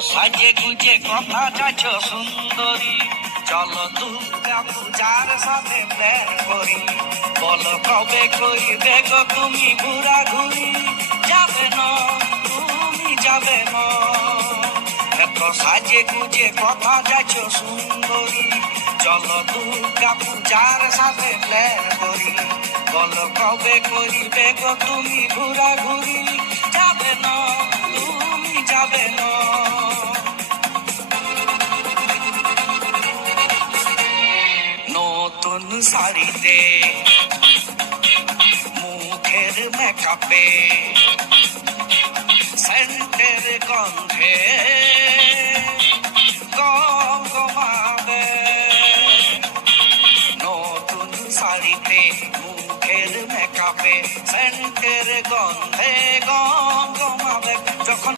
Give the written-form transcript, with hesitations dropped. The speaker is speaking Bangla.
সাজে গুজে কথা যাচ্ছ সুন্দরী, চলো দুর্গা পূজার সাথে প্ল্যান করি। বলো কবে করিবে গো তুমি ঘোরাঘুরি, যাবে না তুমি যাবে না। এত সাজে গুজে কথা যাচ্ছ সুন্দরী, চলো দুর্গা পূজার সাথে প্ল্যান করি। বলো কবে করিবে গো তুমি ঘোরাঘুরি, যাবে না তুমি যাবে না। নতুন শাড়িতে মুখের মেকআপে সেন্টের গন্ধে গমগমাবে। নতুন শাড়িতে মুখের মেকআপে সেন্টের গন্ধে